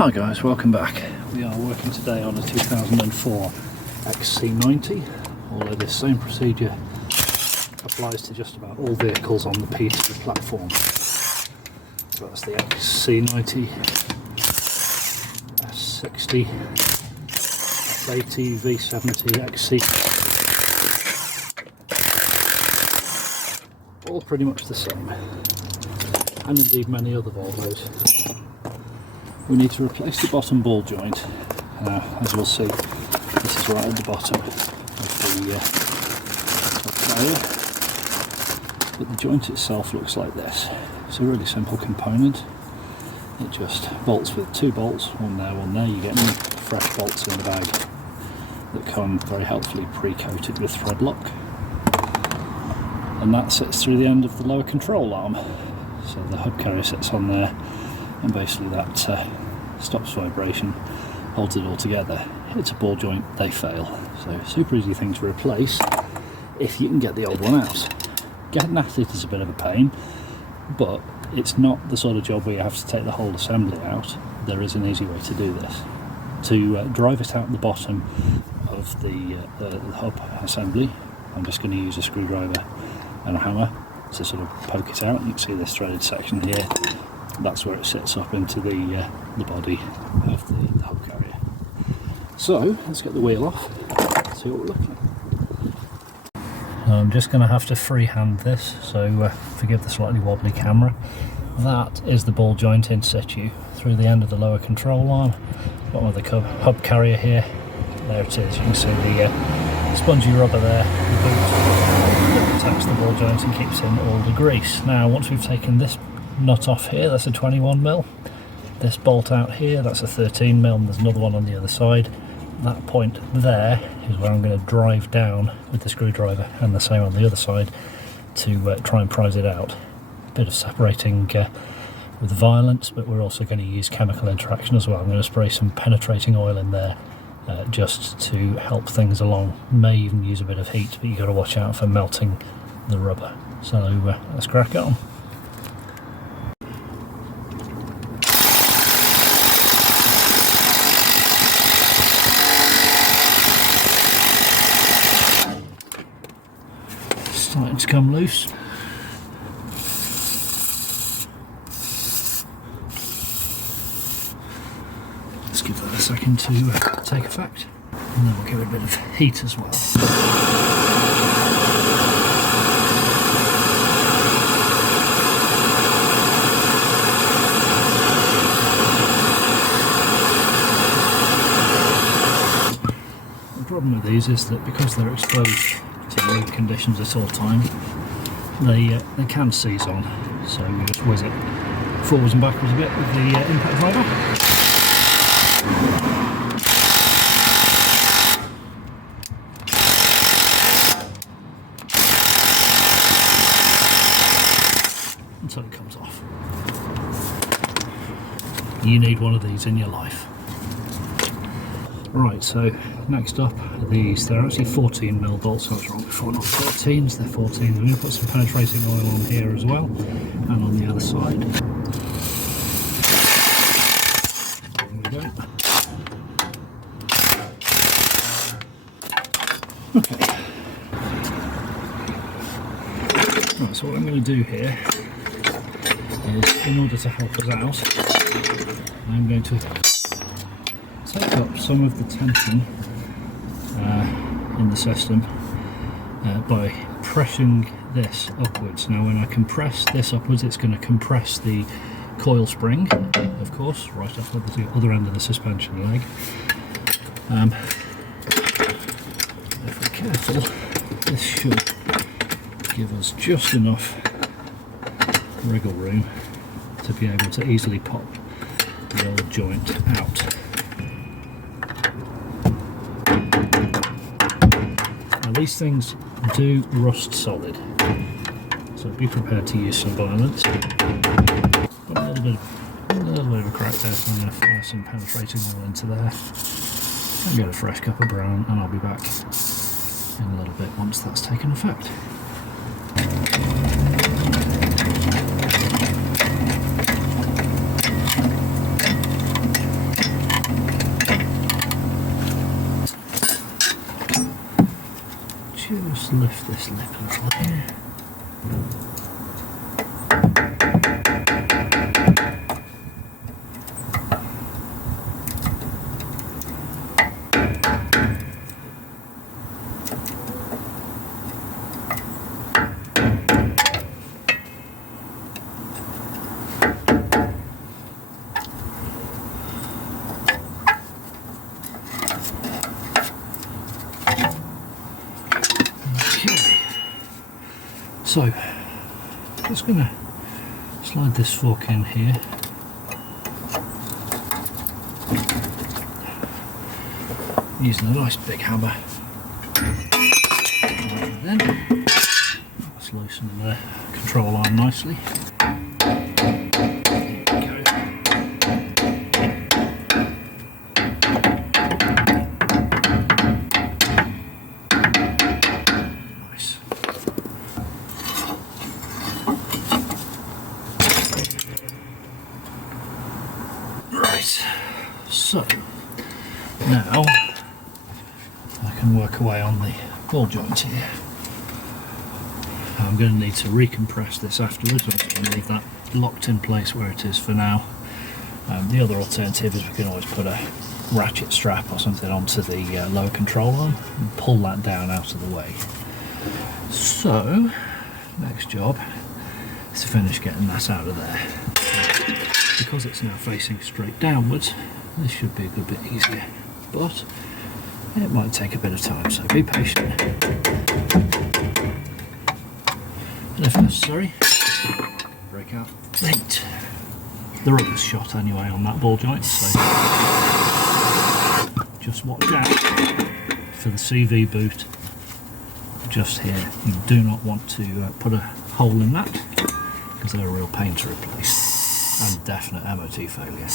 Hi guys, welcome back. We are working today on a 2004 XC90, although this same procedure applies to just about all vehicles on the P2 platform. So that's the XC90, S60, S80, V70, XC, all pretty much the same, and indeed many other Volvos. We need to replace the bottom ball joint. As we'll see, this is right at the bottom of the carrier, but the joint itself looks like this. It's a really simple component. It just bolts with two bolts, one there, you get new fresh bolts in the bag that come very helpfully pre-coated with thread lock, and that sits through the end of the lower control arm. So the hub carrier sits on there, and basically that stops vibration, holds it all together. It's a ball joint, they fail. So super easy thing to replace if you can get the old one out. Getting at it is a bit of a pain, but it's not the sort of job where you have to take the whole assembly out. There is an easy way to do this. To drive it out the bottom of the hub assembly, I'm just going to use a screwdriver and a hammer to sort of poke it out. You can see this threaded section here. That's where it sits up into the body of the hub carrier. So let's get the wheel off, see what we're looking at. I'm just going to have to freehand this, so forgive the slightly wobbly camera. That is the ball joint in situ through the end of the lower control arm, bottom of the hub carrier here. There it is. You can see the spongy rubber there, the boot that protects the ball joint and keeps in all the grease. Now once we've taken this nut off here, that's a 21mm. This bolt out here, that's a 13mm, and there's another one on the other side. That point there is where I'm going to drive down with the screwdriver, and the same on the other side, to try and prise it out. A bit of separating with violence, but we're also going to use chemical interaction as well. I'm going to spray some penetrating oil in there just to help things along. May even use a bit of heat, but you've got to watch out for melting the rubber. So let's crack on. Starting to come loose. Let's give that a second to take effect, and then we'll give it a bit of heat as well. The problem with these is that because they're exposed to road conditions at all time, they can seize on, so we just whiz it forwards and backwards a bit with the impact driver. Until it comes off. You need one of these in your life. Right, so next up are these. They're actually 14mm bolts, so I was wrong before, not 13s, they're 14s. I'm going to put some penetrating oil on here as well, and on the other side. There we go. Okay. Right, so what I'm going to do here is, in order to help us out, I'm going to take up some of the tension in the system by pressing this upwards. Now when I compress this upwards, it's going to compress the coil spring, of course, right up at the other end of the suspension leg. If we're careful, this should give us just enough wriggle room to be able to easily pop the old joint out. Now these things do rust solid, so be prepared to use some violence. Got a little bit of a crack there, so I'm going to fire some penetrating oil into there and get a fresh cup of brown, and I'll be back in a little bit once that's taken effect. just lift this lip a little here. So, just going to slide this fork in here. Using a nice big hammer. And then, let's loosen the control arm nicely. So now I can work away on the ball joint here. I'm going to need to recompress this afterwards. I'm just going to leave that locked in place where it is for now. The other alternative is we can always put a ratchet strap or something onto the lower control arm and pull that down out of the way. So next job is to finish getting that out of there. Because it's now facing straight downwards, this should be a good bit easier, but it might take a bit of time, so be patient. And if necessary, break out eight. The rubber's shot anyway on that ball joint, so just watch out for the CV boot just here. You do not want to put a hole in that, because they're a real pain to replace. And definite MOT failure.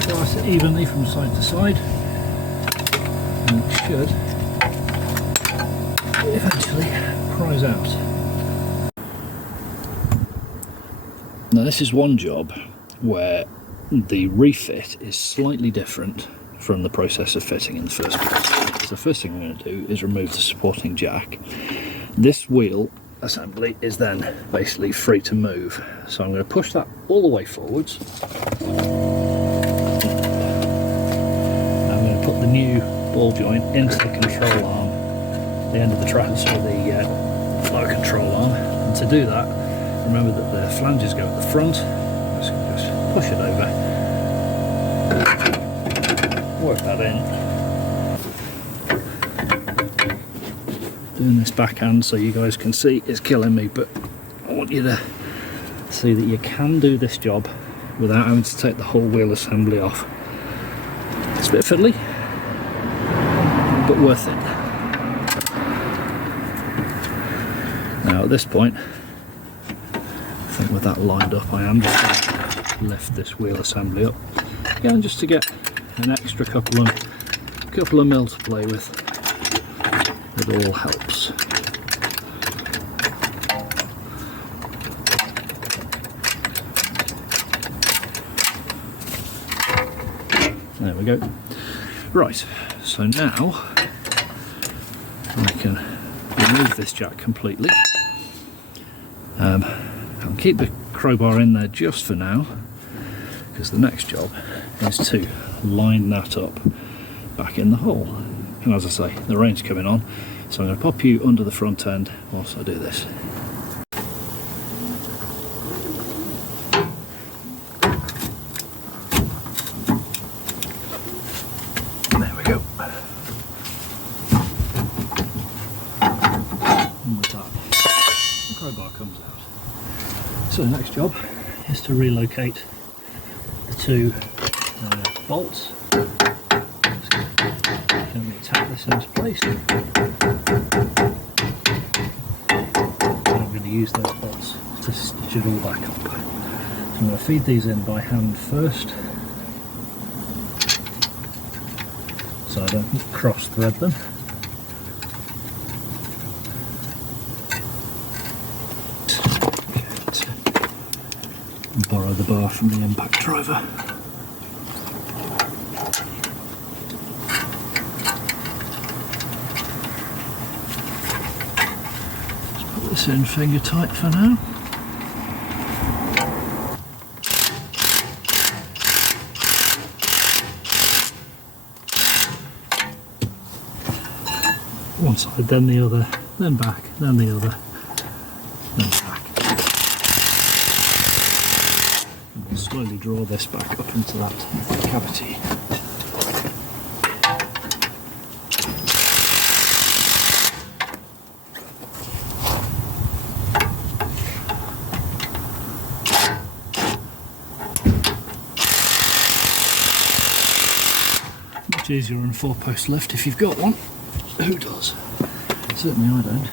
Slice it evenly from side to side, and it should eventually prise out. Now this is one job where the refit is slightly different from the process of fitting in the first place. So the first thing I'm going to do is remove the supporting jack. This wheel assembly is then basically free to move, so I'm going to push that all the way forwards. Put the new ball joint into the control arm, the end of the transfer, the lower control arm, and to do that, remember that the flanges go at the front. Just push it over, work that in. Doing this backhand so you guys can see is killing me, but I want you to see that you can do this job without having to take the whole wheel assembly off. It's a bit fiddly, but worth it. Now at this point, I think with that lined up, I am just going to lift this wheel assembly up again, just to get an extra couple of mil to play with. It all helps. There we go. Right, so now I can remove this jack completely. I'll keep the crowbar in there just for now, because the next job is to line that up back in the hole. And as I say, the rain's coming on, so I'm going to pop you under the front end whilst I do this. There we go. And with that, the crowbar comes out. So the next job is to relocate the two bolts. this into place. I'm going to use those bolts to stitch it all back up. I'm going to feed these in by hand first, so I don't cross thread them. And borrow the bar from the impact driver. Just put this in finger tight for now. One side, then the other, then back, then the other, then back. And we'll slowly draw this back up into that cavity. Much easier on a 4-post lift if you've got one. Who does? Certainly I don't.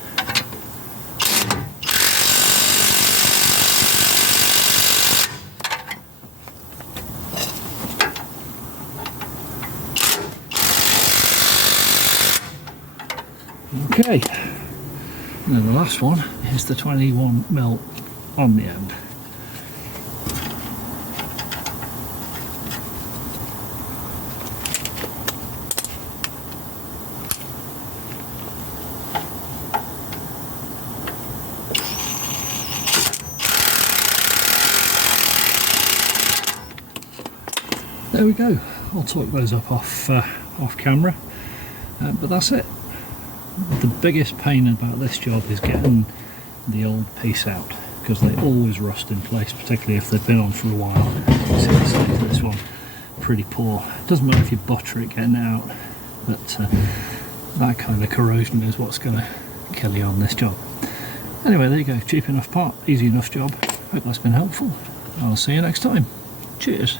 Okay, and then the last one is the 21mm on the end. There we go. I'll talk those up off camera, but that's it. The biggest pain about this job is getting the old piece out, because they always rust in place, particularly if they've been on for a while. See the state of this one, pretty poor. It doesn't matter if you butter it getting it out, but that kind of corrosion is what's going to kill you on this job. Anyway, there you go. Cheap enough part, easy enough job. Hope that's been helpful. I'll see you next time. Cheers.